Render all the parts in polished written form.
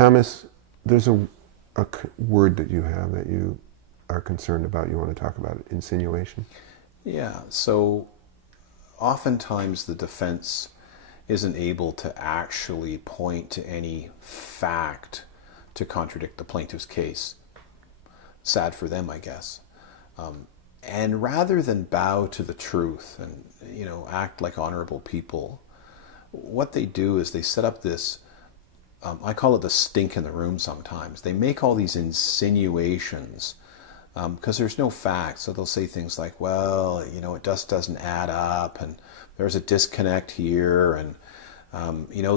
Thomas, there's a word that you have that you are concerned about, you want to talk about it, insinuation. Yeah, so oftentimes the defense isn't able to actually point to any fact to contradict the plaintiff's case. Sad for them, I guess. And rather than bow to the truth and, act like honorable people, what they do is they set up this, I call it the stink in the room sometimes. They make all these insinuations because there's no facts. So they'll say things like, well, it just doesn't add up, and there's a disconnect here, and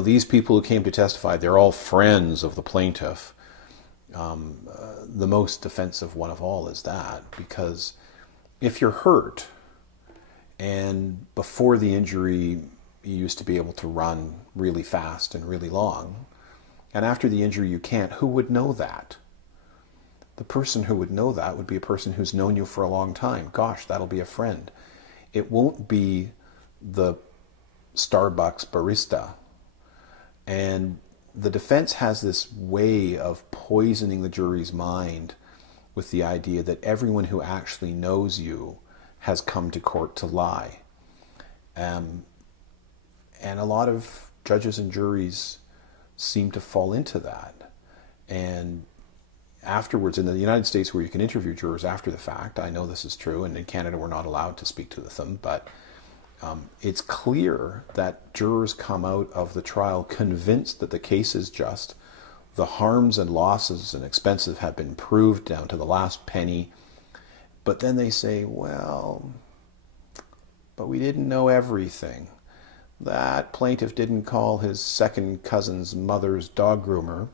these people who came to testify, they're all friends of the plaintiff. The most defensive one of all is that, because if you're hurt, and before the injury you used to be able to run really fast and really long, and after the injury you can't, who would know that? The person who would know that would be a person who's known you for a long time. Gosh, that'll be a friend. It won't be the Starbucks barista. And the defense has this way of poisoning the jury's mind with the idea that everyone who actually knows you has come to court to lie. And a lot of judges and juries seem to fall into that. And afterwards, in the United States, where you can interview jurors after the fact, I know this is true, and in Canada we're not allowed to speak to them, but it's clear that jurors come out of the trial convinced that the case is just, the harms and losses and expenses have been proved down to the last penny, but then they say, well, but we didn't know everything. That plaintiff didn't call his second cousin's mother's dog groomer,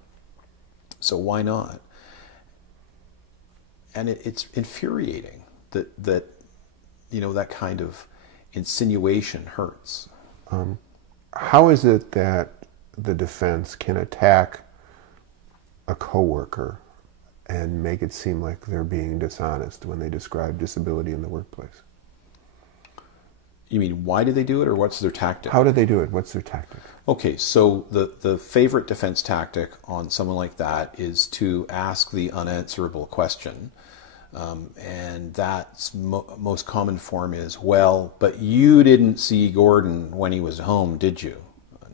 so why not? And it's infuriating that that kind of insinuation hurts. How is it that the defense can attack a coworker and make it seem like they're being dishonest when they describe disability in the workplace? You mean, why do they do it, or what's their tactic? How do they do it? What's their tactic? Okay, so the favorite defense tactic on someone like that is to ask the unanswerable question. And that's most common form is, well, but you didn't see Gordon when he was home, did you?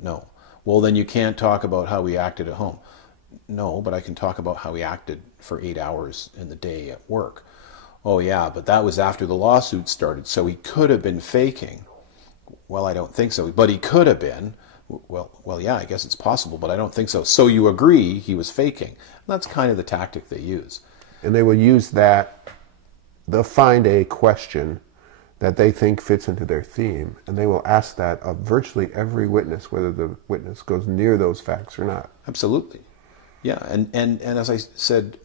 No. Well, then you can't talk about how he acted at home. No, but I can talk about how he acted for 8 hours in the day at work. Oh yeah, but that was after the lawsuit started, so he could have been faking. Well, I don't think so, but he could have been. Well, yeah, I guess it's possible, but I don't think so. So you agree he was faking. And that's kind of the tactic they use. And they will use that, they'll find a question that they think fits into their theme, and they will ask that of virtually every witness, whether the witness goes near those facts or not. Absolutely. Yeah, and as I said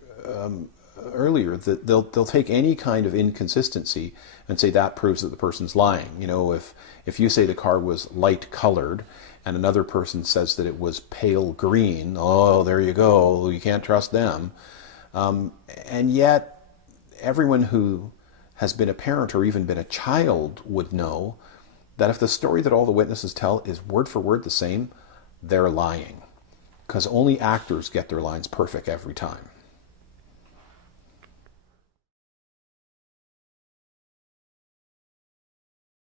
earlier, that they'll take any kind of inconsistency and say that proves that the person's lying. If you say the car was light colored and another person says that it was pale green, oh, there you go, you can't trust them. And yet everyone who has been a parent or even been a child would know that if the story that all the witnesses tell is word for word the same, they're lying. Because only actors get their lines perfect every time.